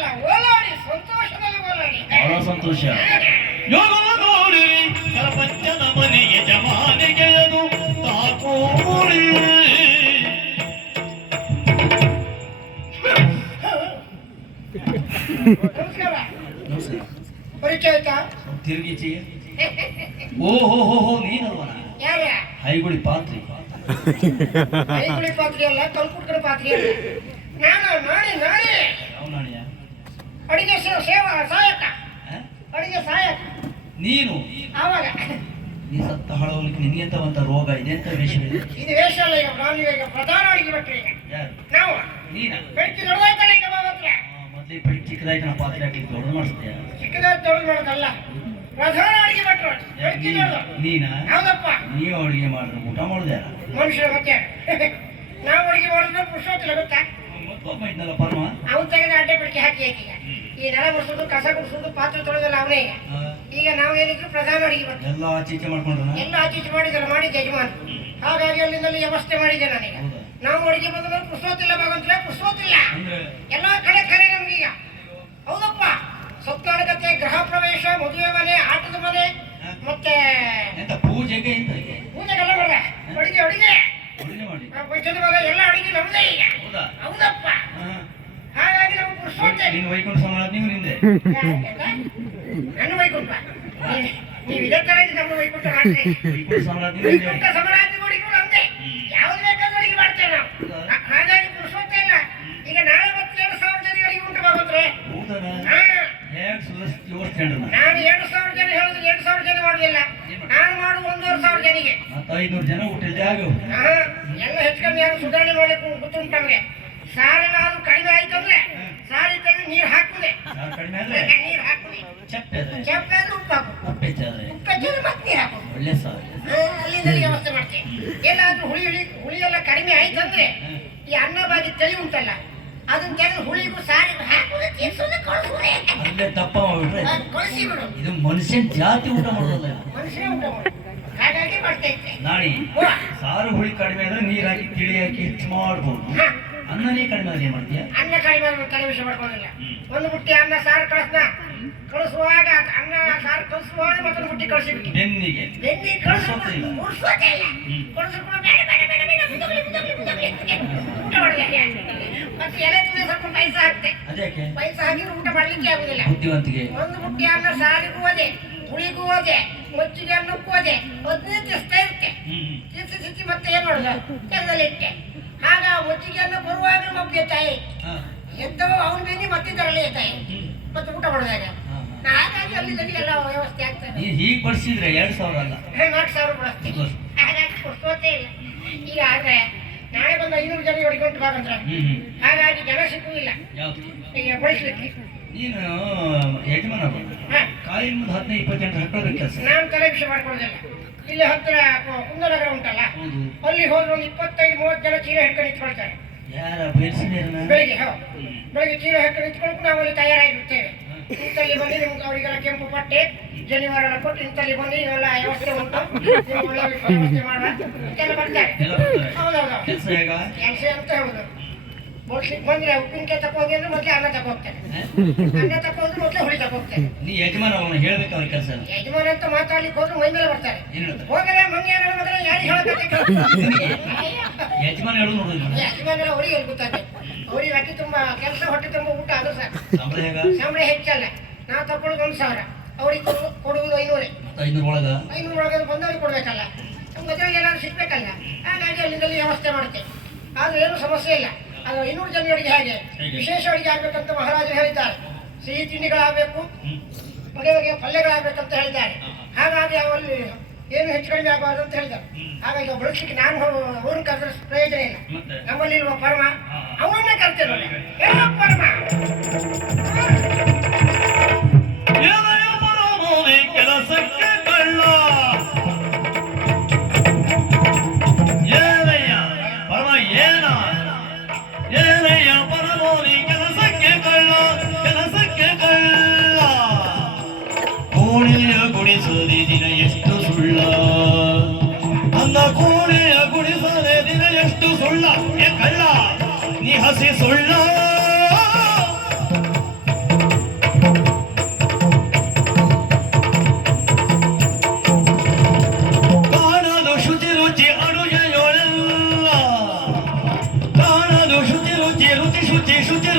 ಅಲ್ಲ, ಓಲಾಡಿ ಸಂತೋಷದಲ್ಲಿ ಓಲಾಡಿ. ಬಹಳ ಸಂತೋಷ. ಯೋಗವ ನೋಡಿ ಪ್ರಪಂಚದ ಮನೆ ಯಜಮಾನಿಗೆ ಅದು ತಾಕೋಳಿ. ನಮಸ್ಕಾರ. ಪರಿಚಯ ಆಯ್ತಾ? ತಿರುಗಿಚಿ. ಓಹೋ ನೀನಲ್ವ? ಯಾರ? ಹೈಗುಳಿ ಪಾತ್ರಿ. ಹೈಗುಳಿ ಪಾತ್ರಿ ಅಲ್ಲ, ಕಲ್ಕುಟ್ಕರ ಪಾತ್ರಿ ಅಲ್ಲ. ನಾನೇ ಅಡಿಗೆ ಸೇವಾ ಸಹಾಯಕ. ಅಡಿಗೆ ಸಹಾಯಕ ನೀನು. ಆವಾಗ ನೀ ಸತ್ತ ಹಳವಲಿಕ್ಕೆ ನಿನ್ಗೆಂತ ಬಂತ ರೋಗ ಇದೆ ಅಂತ ವೇಷ ಇದೆ. ಇದು ವೇಷ ಅಲ್ಲ. ಈಗ ಈಗ ಪ್ರಧಾನ ಅಡಿಗೆ ಭಟ್ರು. ಈಗ ಯಾರು? ನಾವು. ನೀನ ಬೆಳಗ್ಗೆ ದೊಡ್ಡದಾಯ್ತಲ್ಲ ಈಗ ಬಾಬತ್ರ. ಮೊದಲೇ ಬೆಳಗ್ಗೆ ಚಿಕ್ಕದಾಯ್ತು ನಾ ಪಾತ್ರೆ ಹಾಕ್ಲಿಕ್ಕೆ ದೊಡ್ಡ ಮಾಡಿಸ್ತೀಯ. ಚಿಕ್ಕದಾಯ್ತು ದೊಡ್ಡ ಮಾಡೋದಲ್ಲ, ಪ್ರಧಾನ ಅಡಿಗೆ ಭಟ್ರು. ಬೆಳಗ್ಗೆ ದೊಡ್ಡದು. ನೀನ? ಹೌದಪ್ಪ. ನೀವು ಅಡಿಗೆ ಮಾಡಿದ್ರೆ ಊಟ ಮಾಡುದ ಮನುಷ್ಯರ ಮತ್ತೆ ನಾವು ಅಡಿಗೆ ಮಾಡಿದ್ರೆ ಪುರುಷೋತ್ತಿಲ್ಲ ಗೊತ್ತಾ? ಒಬ್ಬ ಇದ್ನಲ್ಲ ಪರಮ, ಅವ್ನು ತೆಗೆದು ಅಡ್ಡೆ ಬಿಡಿಕೆ ಹಾಕಿ ಈಗ ಈ ನೆಲ ಮುಡಿಸೋದು, ಕಸ ಗುಡಿಸೋದು, ಪಾತ್ರೆ ತೊಳೆದಲ್ಲ ಅವನೇ. ಈಗ ನಾವು ಏನಿದ್ರು ಪ್ರಧಾನ ಅಡಿಗೆ ಭಟ್ರು. ಎಲ್ಲ ಆಚೀಚೆ ಮಾಡ್ಕೊಂಡ್ರ? ಎಲ್ಲ ಆಚೀಚೆ ಮಾಡಿದ್ದಲ್ಲ, ಮಾಡಿದ್ದೆ ಯಜಮಾನ. ಹಾಗಾಗಿ ಅಲ್ಲಿಂದಲ್ಲಿ ವ್ಯವಸ್ಥೆ ಮಾಡಿದ್ದೆ ನಾನೀಗ. ನಾವು ಅಡಿಗೆ ಬಂದ ಮೇಲೆ ಪುರುಷೋತ್ತಿಲ್ಲ ಭಗವಂತರೇ, ಪುರುಷೋತ್ತಿಲ್ಲ. ಎಲ್ಲ ಕಡೆ ಕರೆ ನಮ್ಗೀಗ. ಹೌದಪ್ಪ. ಸತ್ಕಾರಕತೆ, ಗೃಹ ಪ್ರವೇಶ, ಮದುವೆ ಮನೆ, ಆಟದ ಮನೆ, ಮತ್ತೆ ಪೂಜೆಗೆ ಪೂಜೆಗೆಲ್ಲ ಬರ ಅಡಿಗೆ ಪಂಚದ ಮನೆ ಎಲ್ಲ ಅಡಿಗೆ ನಮ್ದೇ ಈಗ. ಹೌದಪ್ಪ. ಹಾಗಾಗಿ ನಾವು ಪುರುಷೋತ್ತೆ. ವೈಕುಂಠ ಸಮಾನ ನೀವು ನಿಂದೆ. ನನ್ನ ವೈಕುಂಠ ನೀವು ಇದೇ ತರ ಇದೆ. ನಮ್ಮ ವೈಕುಂಠ ವೈಕುಂಠ ಸಮಾರಾಧಿ ಮಾಡಿಕೊಂಡು ನಮ್ದೇ. ಯಾವ್ದು ಬೇಕಾದ್ರೂ ಅಡಿಗೆ ಮಾಡ್ತೇವೆ ನಾವು. ಹಾಗಾಗಿ ಪುರುಷೋತ್ತೆ ಇಲ್ಲ. ಈಗ ನಾಳೆ ಮತ್ತೆ 2,000 ಜನ ಅಡಿಗೆ ಉಂಟು ಬಾಬಂದ್ರೆ. ನಾನು 2,000 ಜನ ಹೇಳಿದ್ರೆ 2,000 ಜನ ಮಾಡುದಿಲ್ಲ. ನಾನು ಮಾಡುದು 1,500 ಜನಿಗೆ. 500 ಜನ ಊಟ ಎಲ್ಲ ಹೆಚ್ಚು ಕಮ್ಮಿ ಯಾರು ಸುಧಾರಣೆ ಮಾಡ್ಲಿಕ್ಕೆ ಗೊತ್ತುಂಟು ನಮ್ಗೆ. ಸಾರೇನಾದ್ರೂ ಕಡಿಮೆ ಆಯ್ತಂದ್ರೆ ಸಾರಿ ತೆಗೆದು ನೀರು ಹಾಕುದೆ. ನೀರು ಹಾಕುದೆ. ಚಪ್ಪೆ ಆದ್ರೆ ಉಪ್ಪು ಹಾಕು. ಉಪ್ಪು ಹೆಚ್ಚಾದ್ರೆ ಮತ್ತೆ ನೀರು ಹಾಕು. ಒಳ್ಳೆ ಅಲ್ಲಿಂದ ವ್ಯವಸ್ಥೆ ಮಾಡ್ತೇವೆ. ಎಲ್ಲಾದ್ರೂ ಹುಳಿ ಎಲ್ಲ ಕಡಿಮೆ ಆಯ್ತಂದ್ರೆ ಈ ಅನ್ನ ಬಾಗಿ ತಳಿ ಉಂಟಲ್ಲ, ಅದನ್ನ ತೆಗೆದು ಹುಳಿಗೂ ಸಾರಿಗೂ ಹಾಕುದು, ತಿನ್ಸೋದು, ಕಳಿಸುವುದೇ. ಕಳಿಸಿ ಬಿಡು. ಇದು ಮನುಷ್ಯನ್ ಜಾತಿ ಊಟ ಮಾಡೋದಲ್ಲ, ಮನುಷ್ಯನೇ ಊಟ ಮಾಡೋದು. ಹಾಗಾಗಿ ಮಾಡ್ತಾ ಇದ್ದೆ. ನಾಡಿ ಸಾರು ಹುಳಿ ಕಡಿಮೆ ಅಂದ್ರೆ ನೀರ್ ಹಾಕಿ ತಿಳಿ ಹಾಕಿ ಹೆಚ್ಚು ಮಾಡ್ಬೋದು. ಅನ್ನನೇ ಕಡಿಮೆ ಆದ್ರೆ ಏನ್ ಮಾಡ್ತೀಯ? ಅನ್ನ ಕಡಿಮೆ ತಲೆ ವಿಷಯ ಮಾಡ್ಕೊಳ್ಳಿಲ್ಲ. ಒಂದು ಬುಟ್ಟಿ ಅನ್ನ ಸಾರು ಕಳಿಸುವಾಗ ಅನ್ನ ಸಾರು ಕಳಿಸುವಾಗ ಮತ್ತೊಂದು ಬುಟ್ಟಿ ಕಳಿಸಿಬಿಟ್ಟು ಬೆನ್ನಿಗೆ ಕಳಿಸೋದಿಲ್ಲ. ಮತ್ತೆ ಎಲೆ ತುದಿ ಸ್ವಲ್ಪ ಪೈಸ ಹಾಕ್ತೆ. ಪೈಸ ಹಾಕಿದ್ರೆ ಊಟ ಮಾಡ್ಲಿಕ್ಕೆ ಆಗುದಿಲ್ಲ. ಬುದ್ಧಿವಂತಿಗೆ. ಒಂದು ಬುಟ್ಟಿ ಅನ್ನ ಸಾರಿಗೂ ಹೋದೆ, ಹುಳಿಗೂ ಹೋದೆ, ಮಜ್ಜಿಗೆ ಅನ್ನಕ್ಕೂ ಹೋದೆ. 15 ತಿಸ್ತಾ ಇರುತ್ತೆ. ತಿಚ್ಚಿ ಮತ್ತೆ ಏನ್ ಮಾಡುದು, ಕೆಳದಲ್ಲಿ ಇಟ್ಟೆ. ಆಗ ಮಜ್ಜಿಗೆ ಅನ್ನ ಬರುವಾಗ ಮಬ್ಬೆ ತಾಯಿ ಎದ್ದವ ಅವನು ಬೆನ್ನಿ ಮತ್ತಿದ್ದರಲ್ಲೇ ತಾಯಿ ಮತ್ತೆ ಊಟ ಮಾಡುವಾಗ. ಹಾಗಾಗಿ ಅಲ್ಲಿ ಎಲ್ಲ ವ್ಯವಸ್ಥೆ ಆಗ್ತದೆ. ಹೀಗೆ ಬಡಿಸಿದ್ರೆ 2,000 ಅಲ್ಲ, 4,000 ಬಡಿಸ್ತೀವಿ. ಹಾಗಾಗಿ ಕೊಡ್ಸೋತೇ ಇಲ್ಲ. ಈಗ ಆದ್ರೆ ನಾಳೆ ಬಂದು 500 ಜನ ಹೊಡಿಕೊಂಡು ಬಾಗಂದ್ರೆ ಹಾಗಾಗಿ ಜನ ಸಿಕ್ಕುವುದಿಲ್ಲ ಈಗ ಬಡಿಸ್ಲಿಕ್ಕೆ. ನೀನು ಯಜಮಾನ ಕಾಯಿ 15-20 ಜನ ಹಾಕೊಳ್ಳೋದು ಕೆಲಸ. ನಾನು ತಲೆ ವಿಷಯ ಮಾಡ್ಕೊಳ್ಳೋದಿಲ್ಲ. ಇಲ್ಲಿ ಹತ್ತಿರ ಕುಂದನಗರ ಉಂಟಲ್ಲ, ಅಲ್ಲಿ ಹೋದ್ರೆ ಒಂದು 25-30 ಜನ ಚೀಲ ಹಿಡ್ಕೊಂಡು ನಿಂತ್ಕೊಳ್ತಾರೆ. ಬೆಳಿಗ್ಗೆ ಚೀಲ ಹಿಡ್ಕೊಂಡು ನಿಂತ್ಕೊಂಡು ನಾವು ಅಲ್ಲಿ ತಯಾರಾಗಿರ್ತೇವೆ. ಇಂತಲ್ಲಿ ಬಂದು ನಿಮ್ಗೆ ಅವರಿಗೆಲ್ಲ ಕೆಂಪು ಪಟ್ಟೆ ಜನಿವಾರ ಕೊಟ್ಟು ಇಂತಲ್ಲಿ ಬಂದು ಇವೆಲ್ಲ ವ್ಯವಸ್ಥೆ ಉಂಟು, ಒಳ್ಳೆ ವ್ಯವಸ್ಥೆ ಮಾಡುವ ಎಲ್ಲ ಬರ್ತಾರೆ. ಹೌದೌದು, ಕೆಲಸ ಅಂತ ಹೇಳುದು. ಬೋಡ್ಸ್ಲಿಕ್ಕೆ ಬಂದ್ರೆ ಉಪ್ಪಿನಕಾಯಿ ತಕೋಗಿ ಅಂದ್ರೆ ಮೊದಲೇ ಅನ್ನ ತಕೋಗ್ತಾರೆ. ಅನ್ನ ತಕೋದ್ರೆ ಮೊದಲೇ ಹುಳಿ ತಕೋಗ್ತಾರೆ. ಯಜಮಾನ ಹೇಳ್ಬೇಕಾದ್ರೆ ಕೆಲಸ ಯಜಮಾನ ಅಂತ ಮಾತಾಡ್ಲಿಕ್ಕೆ ಹೋದ್ರೆ ಮೈ ಮೇಲೆ ಬರ್ತಾರೆ. ಹೋಗಲೇ ಮಂಗ್ಯ ಮೊದಲ ಯಾರಿಗೆ ಹೇಳಬೇಕು? ಯಜಮಾನ ಹೇಳೋದು ನೋಡುದು. ಯಜಮಾನ ಅವ್ರಿಗೆ ಎಲ್ಲಿ ಗೊತ್ತಾಗ್ತದೆ. ಅವ್ರಿಗೆ ಹೊಟ್ಟೆ ತುಂಬಾ ಕೆಲಸ, ಹೊಟ್ಟೆ ತುಂಬಾ ಊಟ, ಅದು ಸರ್ ಸಂಬಳ ಹೆಚ್ಚಲ್ಲ. ನಾವು ತಕೊಳ್ಳೋದು 1,000, ಅವ್ರಿಗೆ ಕೊಡುವುದು 500. 500 ಒಳಗೆ ಬಂದವ್ರಿಗೆ ಕೊಡ್ಬೇಕಲ್ಲ, ಮದುವೆಗೆ ಏನಾದ್ರು ಸಿಗ್ಬೇಕಲ್ಲ. ಹಾಗಾಗಿ ಅಲ್ಲಿಂದಲ್ಲಿ ವ್ಯವಸ್ಥೆ ಮಾಡ್ತೇವೆ. ಆದ್ರೆ ಏನು ಸಮಸ್ಯೆ ಇಲ್ಲ. ಅದು 500 ಜನರಿಗೆ ಹೇಗೆ ವಿಶೇಷ ಅಡಿಗೆ ಆಗ್ಬೇಕಂತ ಮಹಾರಾಜರು ಹೇಳಿದ್ದಾರೆ. ಸಿಹಿ ತಿಂಡಿಗಳಾಗಬೇಕು, ಬಗೆ ಬಗೆಯ ಪಲ್ಯಗಳಾಗಬೇಕಂತ ಹೇಳಿದ್ದಾರೆ. ಹಾಗಾಗಿ ಅವಲ್ಲಿ ಏನು ಹೆಚ್ಚು ಕಡಿಮೆ ಆಗಬಾರ್ದು ಅಂತ ಹೇಳಿದ್ದಾರೆ. ಹಾಗಾಗಿ ಬಳಸಲಿಕ್ಕೆ ನಾನು ಅವ್ರನ್ನ ಕರೆದ್ರೆ ಪ್ರಯೋಜನ ಇಲ್ಲ. ನಮ್ಮಲ್ಲಿ ಇರುವ ಪರಮ ಅವನನ್ನೇ ಕರ್ತೇನೆ. ಪರಮ ಕೆಲಸಕ್ಕೆ ಕಳ್ಳ ಪರಮ ಏನ ಏನಯ್ಯ ಪರಮೋನಿ ಕೆಲಸಕ್ಕೆ ಕಳ್ಳ, ಕೆಲಸಕ್ಕೆ ಕಳ್ಳ. ಕೋಣೆಯ ಗುಡಿಸದೆ ದಿನ ಎಷ್ಟು ಸುಳ್ಳ, ನನ್ನ ಕೋಣೆಯ ಗುಡಿಸದೆ ದಿನ ಎಷ್ಟು ಸುಳ್ಳ. ಏ ಕಳ್ಳ ನೀ ಹಸಿ ಸುಳ್ಳ,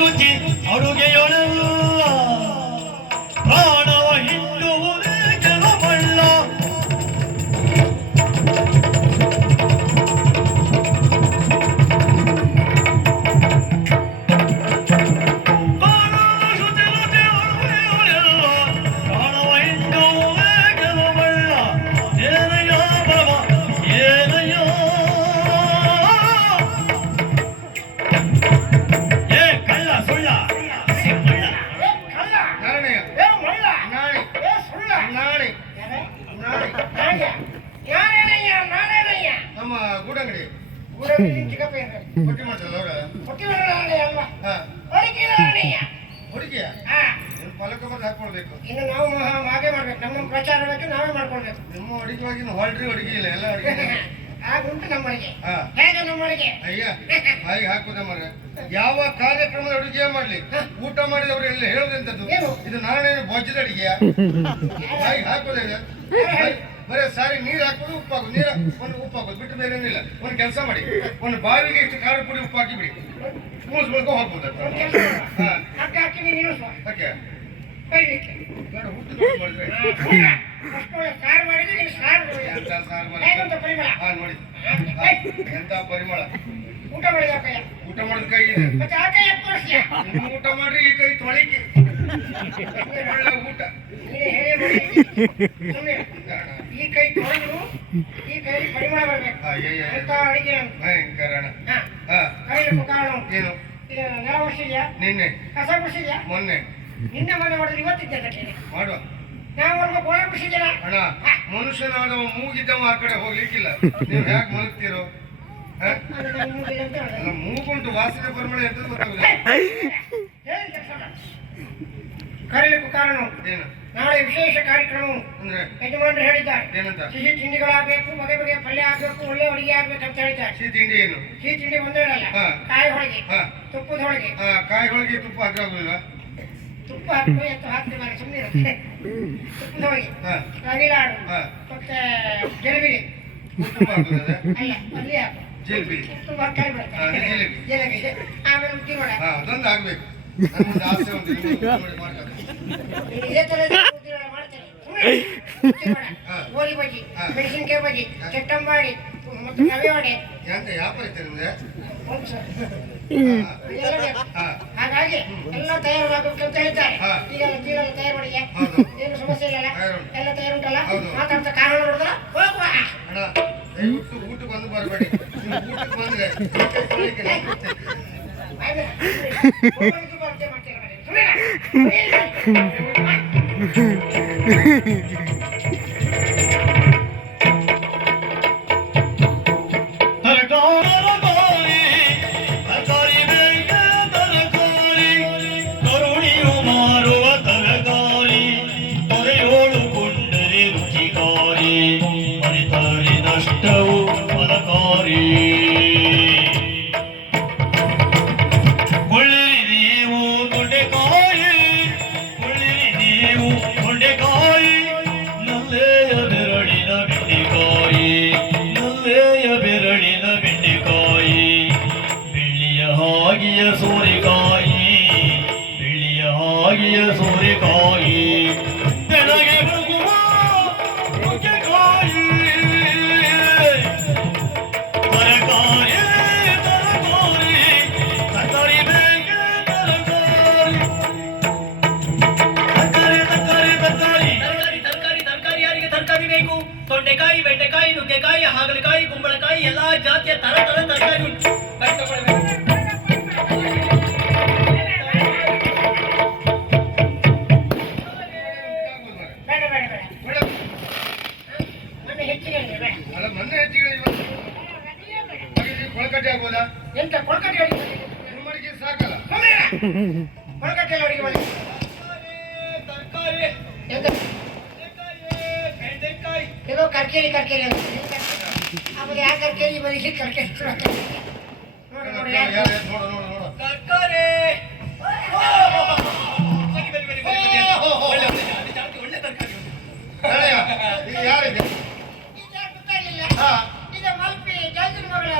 ರುಚಿ ರುಚಿ ಅಡುಗೆಯೊಳಲ್ಲ ಪ್ರಾಣವ ಹಿಂಡುವುದೇ ಕೆಲವಲ್ಲ ನಮ್ಮ ಗೂಡಂಗಡಿ ಚಿಕ್ಕಪ್ಪ ಪಟ್ಟಿ ಮಾಡ್ತಲ್ಲ ಅವ್ರ ಅಲ್ವಾ ಹಾ ಹುಡುಗಿಯ ಹುಡುಗಿಯ ಫಲಕ ಬಂದು ಹಾಕೊಳ್ಬೇಕು. ಇನ್ನು ನಾವು ಹಾಗೆ ಮಾಡ್ಬೇಕು, ನಮ್ಮ ಪ್ರಚಾರ ಬೇಕು, ನಾವೇ ಮಾಡ್ಕೊಳ್ಬೇಕು. ನಿಮ್ಮ ಅಡಿಗೆವಾಗಿ ಹೊಲ್ಟ್ರಿ ಅಡಿಗೆ ಇಲ್ಲ ಎಲ್ಲ ಅಡಿಗೆ ಹಾಗುಂಟು ನಮ್ಮ ಅಡಿಗೆ. ಹಾ ಹೇಗೆ ನಮ್ಮ ಅಡಿಗೆ? ಅಯ್ಯ ಹಾಗೆ ಹಾಕುದ ಮರ ಯಾವ ಕಾರ್ಯಕ್ರಮದ ಅಡುಗೆ ಮಾಡ್ಲಿ ಊಟ ಮಾಡಿದವರು ಎಲ್ಲ ಹೇಳುದಂತದ್ದು ಇದು ನಾರಾಯಣ ಭೋಜದ ಅಡಿಗೆಯ ಹಾಗೆ ಹಾಕೋದೇ ಬರೀ ಸಾರಿ ನೀರು ಹಾಕೋದು ಉಪ್ಪು ಹಾಕೋದು ನೀರು ಒಂದು ಉಪ್ಪು ಹಾಕೋದು ಬಿಟ್ಟು ಬೇರೆ ಏನಿಲ್ಲ. ಒಂದು ಕೆಲಸ ಮಾಡಿ ಒಂದು ಬಾವಿಗೆ ಇಷ್ಟು ಖಾರ ಪುಡಿ ಉಪ್ಪು ಹಾಕಿ ಬಿಡಿ ಮುಗಿಸ್ಬೇಕು ಹೋಗ್ಬೋದು. ಹಾ ಹಾಕಿ ನೀನು ಓಕೆ ಬೈಲಿಕ್ಕೆ ಹುಟ್ಟು ಮಾಡಿದ್ರೆ ಸಾರು ಮಾಡಿದ್ರೆ ನೀನು ಸಾರು ಎಂತ ಸಾರು ಮಾಡಿ ಹೇಗಂತ ಪರಿಮಳ. ಹಾ ನೋಡಿ ಎಂತ ಪರಿಮಳ. ಊಟ ಮಾಡಿದ ಕೈಯ ಊಟ ಮಾಡಿದ ಕೈ ಇದೆ ಮತ್ತೆ ಆ ಕೈ ತೋರಿಸ್ತೀಯ. ನೀವು ಊಟ ಮಾಡ್ರಿ ಈ ಕೈ ತೊಳಿಕೆ ಒಳ್ಳೆ ಊಟ ನೀನು ಹೇಳೇ ಮಾಡಿ ಸುಮ್ಮನೆ ಈ ಕೈ ತೊಳೆದು ಈ ಕೈ ಪರಿಮಳ ಬರ್ಬೇಕು ಅಂತ ಅಡಿಗೆ ಭಯಂಕರಣ. ಕೈಯಲ್ಲಿ ಕಾರಣ ಏನು ಈಗ ನೆಲ ಒರೆಸಿದ್ಯಾ, ನಿನ್ನೆ ಕಸ ಗುಡಿಸಿದ್ಯಾ, ಮೊನ್ನೆ ನಿನ್ನೆ ಮೊನ್ನೆ ಮಾಡಿದ್ರೆ ಇವತ್ತಿದ್ದೆ ಕಟ್ಟೇನೆ ಮಾಡುವ ನಾವು ಒಂದು ಗೋಳ ಗುಡಿಸಿದ್ದೀನ. ಅಣ್ಣ ಮನುಷ್ಯನಾದವ ಮೂಗಿದ್ದವ ಆ ಕಡೆ ಹೋಗ್ಲಿಕ್ಕಿಲ್ಲ. ನೀವು ಹೇಗೆ ಮಲಗ್ತೀರೋ ಮೂಗುಂಟು ವಾಸನೆ ಪರಿಮಳ ಎಂತದ್ದು ಗೊತ್ತಾಗುದಿಲ್ಲ. ಕರೀಲಿಕ್ಕೂ ಕಾರಣ ಏನು ನಾಳೆ ವಿಶೇಷ ಕಾರ್ಯಕ್ರಮ ಅಂದ್ರೆ ಯಜಮಾನರು ಹೇಳಿದ್ದಾರೆ. ಏನಂತ ಸಿಹಿ ತಿಂಡಿಗಳಾಗಬೇಕು, ಬಗೆ ಬಗೆಯ ಪಲ್ಯ ಆಗ್ಬೇಕು, ಒಳ್ಳೆ ಅಡಿಗೆ ಆಗ್ಬೇಕು ಅಂತ ಹೇಳಿದ್ದಾರೆ. ಸಿಹಿ ತಿಂಡಿ ಏನು ಸಿಹಿ ತಿಂಡಿ ಒಂದೇ ಹೇಳಲ್ಲ, ಕಾಯಿ ಹೋಳಿಗೆ, ತುಪ್ಪದ ಹೋಳಿಗೆ. ಕಾಯಿ ಹೋಳಿಗೆ ತುಪ್ಪ ಹಾಕಾಗುದಿಲ್ಲ. ತುಪ್ಪ ಹಾಕಿ ಎತ್ತು ಹಾಕ್ತಿದ್ದಾರೆ ಸುಮ್ಮನೆ. ತುಪ್ಪದ ಹೋಳಿಗೆ, ರವಿಲಾಡು, ಮತ್ತೆ ಜಲಬಿರಿ ತುಪ್ಪ ಹಾಕುದ ಅಲ್ಲ ಅಲ್ಲಿ ಹಾಕು ಜಿಲೇಬಿ ತುಂಬಾ ಕೈ ಬರ್ತದೆ ಜಿಲೇಬಿ. ಆಮೇಲೆ ಉದ್ದಿನ ವಡೆ ಅದೊಂದು ಆಗ್ಬೇಕು. ನನ್ನೊಂದು ಆಸೆ ಉಂಟು ಮಾಡ್ತಾರೆ ಇದೇ ತರ ಉದ್ದಿನ ವಡೆ ಮಾಡ್ತೇನೆ. ಗೋಲಿ ಬಜ್ಜಿ, ಮೆಣಸಿನಕಾಯಿ ಬಜ್ಜಿ, ಚಟ್ಟಂಬಾಡಿ ಮತ್ತು ರವೆ ವಡೆ. ಎಂತ ವ್ಯಾಪಾರ ಇತ್ತು ನಿಮ್ಗೆ? ಹಾಗಾಗಿ ಎಲ್ಲ ತಯಾರಾಗಬೇಕು ಅಂತ ಹೇಳಿದ್ದಾರೆ. ಈಗ ಚೀಲ ತಯಾರು ಮಾಡಿದ್ಯಾ? ಏನು ಸಮಸ್ಯೆ ಇಲ್ಲ, ಎಲ್ಲ ತಯಾರು ಉಂಟಲ್ಲ? ಮಾತಾಡ್ತಾ ಕಾರಣ ನೋಡಿದ್ರ ಹೋಗುವ. ಅಣ್ಣ ದಯವಿಟ್ಟು ಊಟಕ್ಕೆ ಬಂದು ಬರಬೇಡಿ. ಊಟಕ್ಕೆ ಬಂದ್ರೆ ಸೋರೆಕಾಯಿ ಬೆಳಗ್ಗೆ ಬರುವ ನುಗ್ಗೆಕಾಯಿ ತರಕಾರಿ ತರಕಾರಿ ಬೇಕೆ ತರಕಾರಿ ತರಕಾರಿ ಯಾರಿಗೆ ತರಕಾರಿ ಬೇಕು? ತೊಂಡೆಕಾಯಿ, ಬೆಂಡೆಕಾಯಿ, ನುಗ್ಗೆಕಾಯಿ, ಹಾಗಲಕಾಯಿ, ಕುಂಬಳಕಾಯಿ ಎಲ್ಲಾ ಜಾತಿಯ ತರ ತರಕಾರಿ ಉಂಟು. ಎಂತ ಕೊಳಕಟ್ಟೆ ಅಡಿಗೆ ಸಾಕಲ್ಲ ಕೊಳಕಟ್ಟೆ ಅಡಿಗೆ ಮಾಡಿ ತರಕಾರಿ ಏನೋ ಕರ್ಕೇರಿ ಕರ್ಕೇರಿ ಅಂತ ಆಮೇಲೆ ಆ ಕರ್ಕೇರಿ ಬರೀಲಿ ಕರ್ಕೇರಿ ತರಕಾರಿ ಒಳ್ಳೆ ತರಕಾರಿ ಯಾರಿದೆ ಗೊತ್ತಾಗಲಿಲ್ಲ. ಈಗ ಮಲ್ಪಿ ಜಲ್ದಿ ಮಗಳ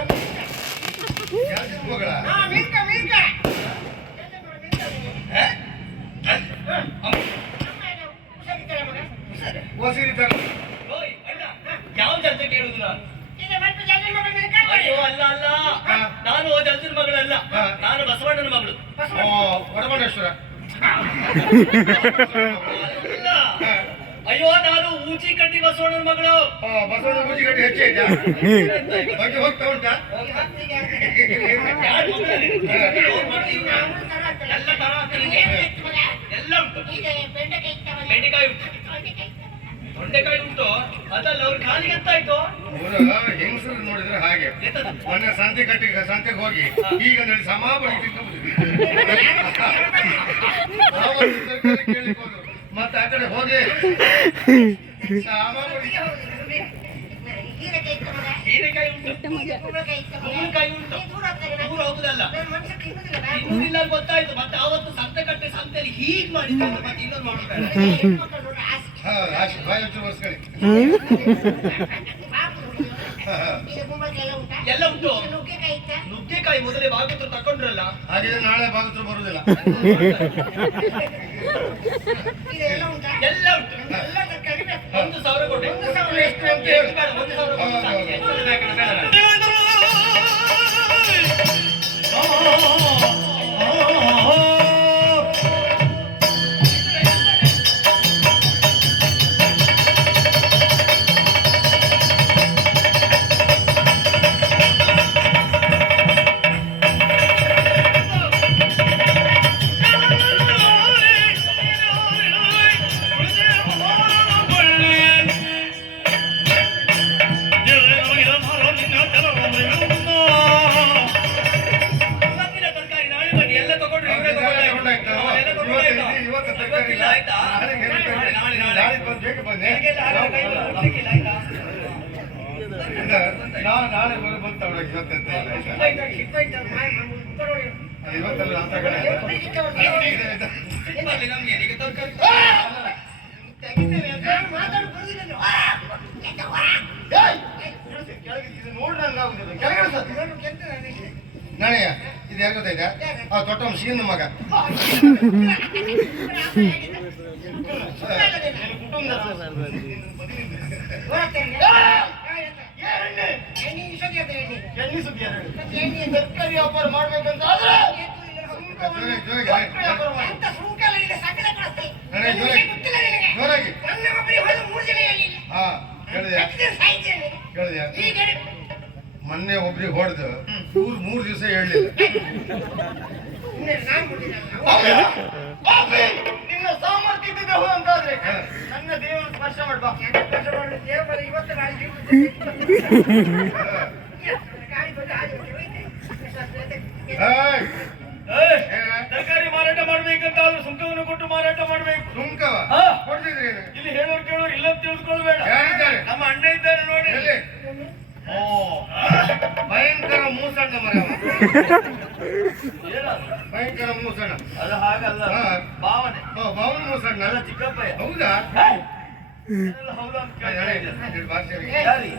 ಮಗಳ ಮೀರ್ಕ ಮೀರ್ಕ ಗೋಸಿರಿ ತರ ಓಯ್ ಅಣ್ಣ ಯಾವ ಜಲ್ದಿ ಕೇಳುದು ನಾನು ಈಗ ಮತ್ತೆ ಜಲ್ದಿ ಮಗನ ಕರ್ಕೊಂಡು ಅಯ್ಯೋ ಅಲ್ಲ ಅಲ್ಲ ನಾನು ಜಲ್ದಿನ ಮಗಳಲ್ಲ ನಾನು ಬಸವಣ್ಣನ ಮಗಳು ವಡಮಣೇಶ್ವರ ಅಲ್ಲ ಅಯ್ಯೋ ನಾನು ಊಚಿ ಕಡ್ಡಿ ಬಸವಣ್ಣನ ಮಗಳು ಬಸವಣ್ಣ ಬೂಜಿ ಗಡ್ಡಿ ಹೆಚ್ಚೆ ಐತಾ ಬಗ್ಗೆ ಹೋಗ್ತಾ ಉಂಟಾ ಯಾರು ಮಗಳು? ಎಲ್ಲ ತರ ಎಲ್ಲ ಉಂಟು ಈಗ ಬೆಂಡೆಕಾಯಿ ಇತ್ತವಲ್ಲ ಬೆಂಡೆಕಾಯಿ ಉಂಟು ತೊಂಡೆಕಾಯಿ ಉಂಟು ಅದಲ್ಲ ಅವ್ರ ಕಾಲಿಗೆ ಎಂತಾಯ್ತು ಹೆಂಗಸರು ನೋಡಿದ್ರೆ ಹಾಗೆ ಮೊನ್ನೆ ಸಂತೆಗೆ ಹೋಗಿ ಈಗ ನೋಡಿ ಸಮ ಕೇಳಿಕ್ ಹೋದ್ರು ಮತ್ತೆ ಆ ಕಡೆ ಹೋಗಿ ಸಮ ಹೀರೆಕಾಯಿ ಇತ್ತವಲ್ಲ ಹೀರೆಕಾಯಿ ಉಂಟು ಕುಂಬಳಕಾಯಿ ಇತ್ತವಲ್ಲ ಕುಂಬಳಕಾಯಿ ಉಂಟು ದೂರ ಆಗ್ತದೆ ದೂರ ಹೋಗುದಲ್ಲ ಮನುಷ್ಯ ತಿನ್ನುದಿಲ್ಲ ಇನ್ನೂರಿಲ್ಲ ಗೊತ್ತಾಯ್ತು ಮತ್ತೆ ಅವತ್ತು ಸಂತೆ ಕಟ್ಟೆ ಸಂತೆಯಲ್ಲಿ ಹೀಗ್ ಮಾಡಿದ್ದಾರೆ ಮತ್ತೆ ಇನ್ನೊಂದು ಮಾಡ್ತಾರೆ ಹೆಣ್ಮಕ್ಳು ನೋಡ್ರೆ ಆಸೆ ಬಾಯಿ ಹಚ್ಚು ವರ್ಷಗಳೇ ಈಗ ಕುಂಬಳಕಾಯಿ ಎಲ್ಲ ಉಂಟಾ ಎಲ್ಲ ಉಂಟು ನುಗ್ಗೆಕಾಯಿ ಇತ್ತ ನುಗ್ಗೆಕಾಯಿ ಮೊದಲೇ ಭಾಗವತರು ತಕೊಂಡ್ರಲ್ಲ ಹಾಗಿದ್ರೆ ನಾಳೆ ಭಾಗತ್ರ ಬರುದಿಲ್ಲ ಈಗ ಎಲ್ಲ ಉಂಟಾ ಎಲ್ಲ ಉಂಟು ಎಲ್ಲ ತರಕಾರಿ ಬೇಕು 1,000 ಕೊಡಿ 1,000 ಎಷ್ಟು ಅಂತ ಬೇಡ, 1,000 ಕೊಡಿ ಸಾಕು. ಹೆಚ್ಚು ಬೇಡ, ಬೇಡ. ಇವತ್ತಿನ ತರಕಾರಿ ನಾಳೆ ಬನ್ನಿ ಎಲ್ಲ ತಗೊಂಡ್ರೆ ಇವರೇ ತಗೊಂಡಾಯ್ತು. ಎಲ್ಲ ತಗೊಂಡಾಯ್ತು. ಇವತ್ತಿಲ್ಲ ಆಯ್ತಾ? ನಾಳೆ ಬೆಳಿಗ್ಗೆಲ್ಲ ಹಾಗೆ ಕೈ ಮುಟ್ಲಿಕ್ಕಿಲ್ಲ ಆಯ್ತಾ? ನಾಳೆ ಬಂತ ಇವತ್ತೆಂತ ಇವತ್ತೆಲ್ಲ ಅಂತ ಬರ್ಲಿ ನಮ್ಗೆ ಈಗ ತರಕಾರಿ ನಾಳೆಯ ಇದು ಯಾರು ಗೊತ್ತಾಯ್ತಾ ತೊಟ್ಟ ಸಿಗಿನ ಮಗ ಎಣ್ಣೆ ಸುದ್ದಿ ತರಕಾರಿ ವ್ಯಾಪಾರ ಮಾಡ್ಬೇಕಂತ ಜೋರಾಗಿ ಹಾ ಹೇಳಿದೆ ಮೊನ್ನೆ ಒಬ್ರಿಗೆ ಹೊಡೆದು ಇವ್ರು 3 ದಿವಸ ಹೇಳಲಿಲ್ಲ ನಿನ್ನ ಸಾಮರ್ಥ್ಯ ಇದ್ದಿದ್ದೆ ಹೋದಂತಾದ್ರೆ ನನ್ನ ದೇವರ ಸ್ಪರ್ಶ ಮಾಡ್ಬಾ ಇವತ್ತು ತರಕಾರಿ ಮಾರಾಟ ಮಾಡ್ಬೇಕಂತ ಆದ್ರೂ ಸುಂಕವನ್ನು ಕೊಟ್ಟು ಮಾರಾಟ ಮಾಡ್ಬೇಕು. ಸುಂಕವ ಕೊಡ್ತಿದ್ರಿ ಇಲ್ಲಿ ಹೇಳೋರು ಕೇಳೋರು ಇಲ್ಲ ತಿಳಿದುಕೊಳ್ಬೇಡ. ಯಾರಿದ್ದಾರೆ ನಮ್ಮ ಅಣ್ಣ ಇದ್ದಾರೆ ನೋಡಿ. ಎಲ್ಲಿ? ಓ ಭಯಂಕರ ಮೂಸಣ್ಣ ಮರ ಭಯಂಕರ ಮೂಸಣ್ಣ ಅದು ಹಾಗಲ್ಲ ಭಾವನೆ ಭಾವನ ಮೂಸಣ್ಣ ಅಲ್ಲ ಚಿಕ್ಕಪ್ಪಯ್ಯ. ಹೌದಾ ಹೌದಾ ಅಂತ ಕೇಳ್ತಾ ಇದ್ದೆ. ಭಾಷೆ ಯಾರಿಗೆ?